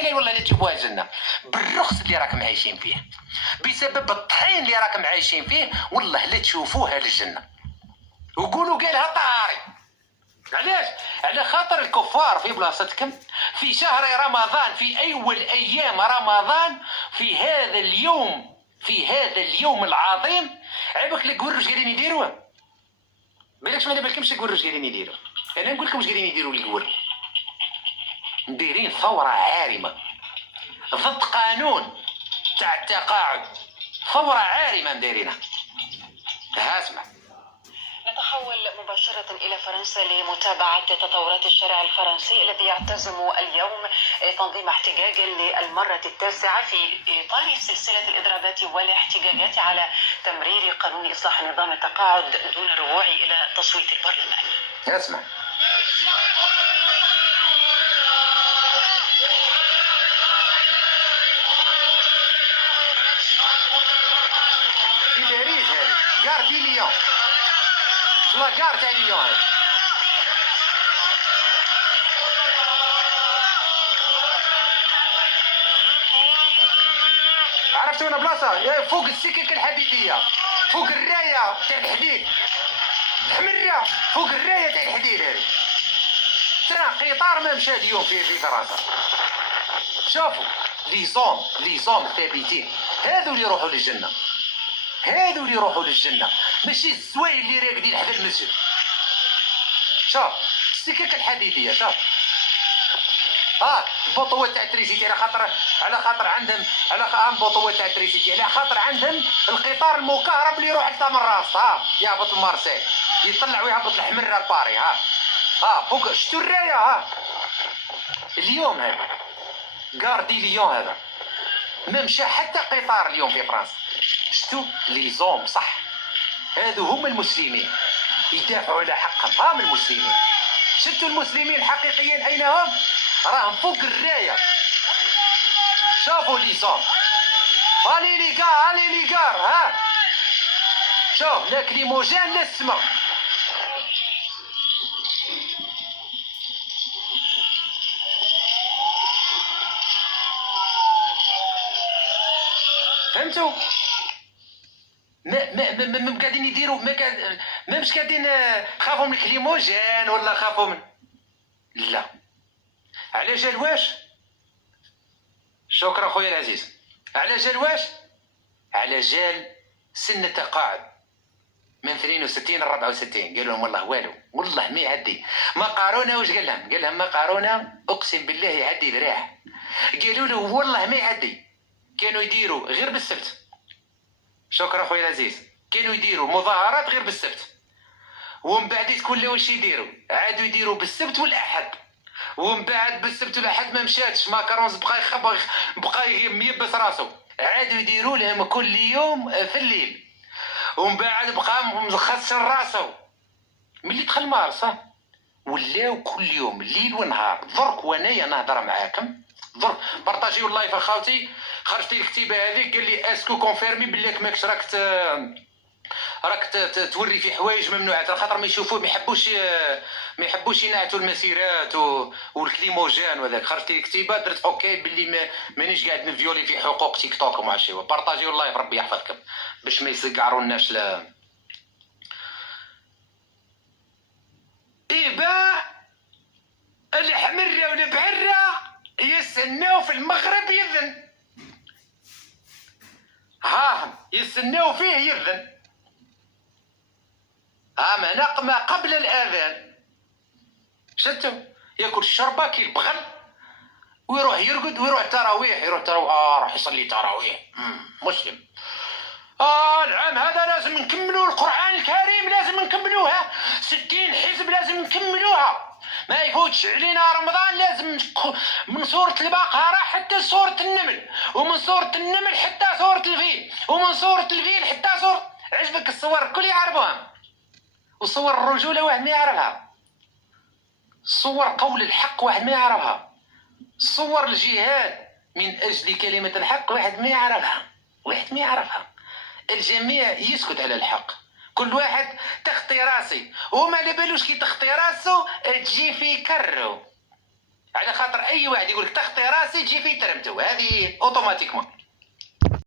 الحلال والله لا تشوفوها الجنه بالرخص اللي راكم عايشين فيه، بسبب الطحين اللي راكم عايشين فيه والله لا تشوفوها الجنه. وقولوا قالها طاري. علاش؟ على خاطر الكفار في بلاصتكم في شهر رمضان، في اول ايام رمضان، في هذا اليوم العظيم، عيبك لك قول واش قاعدين يديروا. بالكش ما بالكمش قول واش قاعدين يديروا. انا نقول لكم واش قاعدين يديروا القور. مديرين ثوره عارمه ضد قانون تاع التقاعد، ثوره عارمه مديرينها. اسمع. نتحول مباشرة إلى فرنسا لمتابعة تطورات الشارع الفرنسي الذي يعتزم اليوم تنظيم احتجاج للمرة التاسعة في إطار سلسلة الإضرابات والاحتجاجات على تمرير قانون إصلاح نظام التقاعد دون الرجوع إلى تصويت البرلمان. اسمع. في باريس هذه كار دي ليون، شلا كار تاع ليون هذه. عرفتوا انا بلاصه فوق السكك الحديديه، فوق الرايه تاع الحديد الحمراء، فوق الرايه تاع الحديد هذه. ترى قطار ما مشى اليوم في فرنسا. شوفوا لي زون ثابتين، هذو اللي يروحوا للجنه، هذو اللي يروحوا للجنه، ماشي السوايع اللي راقدين حدا المسجد. شوف السكك الحديديه، شوف البطوات تاع تريسيتي، على خاطر عندهم بطوات تاع تريسيتي، على خاطر عندهم القطار المكهرب اللي يروح حتى من راس يهبط لمارسيل، يطلع ويهبط الحمرة لباري. فوق شتو الرايه. اليوم هذا كار دي ليون هذا ما مشى حتى قطار اليوم في فرنسا. شتو لي زوم صح، هادو هم المسلمين يدافعوا على حقهم. هم المسلمين. شفتوا المسلمين الحقيقيين اين هم؟ راهم فوق الرايه. شوفوا لي زوم. هالي لي كار شوف لا كليموجين لا السما. فهمتوا؟ ما قاعدين يديروا، ما مش قاعدين خافوا من الكليموجين ولا خافوا من، لا. على جال واش؟ شكرا خويا العزيز. على جال واش؟ على جال سن التقاعد من 62 ل 64. قالوا لهم والله والو، والله ما يعدي. ما قارونا واش قال لهم؟ قال لهم ما قارونا اقسم بالله يعدي ذراع. قالوا له والله ما يعدي. كانوا يديروا غير بالسبت. شكرا خويا العزيز. كانوا يديروا مظاهرات غير بالسبت، ومن بعد تكون واش يديروا، عادوا يديروا بالسبت والاحد، ومن بعد بالسبت والاحد ما مشاتش، ماكرونز بقى ميبس راسو، عادوا يديروا لهم كل يوم في الليل، ومن بعد بقى مخسر راسو. ملي دخل مارس ولاو كل يوم الليل والنهار. درك وانايا نهضر معاكم، درك بارطاجيو اللايف اخاوتي، خرجت لي الكتيبه هذه قال لي اسكو كونفيرمي بليك ماكش راك توري في حوايج ممنوعات، خاطر ما يشوفوه ما يحبوش ينعتوا المسيرات والكليموجين وذاك. خرجت لي كتيبه درت اوكي باللي مانيش قاعد نفيولي في حقوق تيك توك وما عرفتش. بارطاجيو اللايف ربي يحفظكم باش ما يسقعروناش. إيبا الحمرة والبعرة يستناو في المغرب يذن، يستناو فيه يذن. ما قبل الآذان. شفتوا ياكل الشربة كي البغل ويروح يرقد ويروح تراويح، راح يصلي تراويح مسلم. العام هذا لازم نكملوا القرآن الكريم، لازم نكملوها 60 حزب لازم نكملوها، ما يفوتش علينا رمضان. لازم من سورة البقرة حتى سورة النمل، ومن سورة النمل حتى سورة الفيل، ومن سورة الفيل حتى سورة. عجبك الصور الكل يعرفوها، وصور الرجولة واحد ما يعرفها، صور قول الحق واحد ما يعرفها، صور الجهاد من أجل كلمة الحق واحد ما يعرفها. الجميع يسكت على الحق، كل واحد تخطي راسي وما على بالوش كي تخطي راسو تجي في كرو. على خاطر اي واحد يقول لك تخطي راسي تجي في ترمتو، هذه اوتوماتيكمون.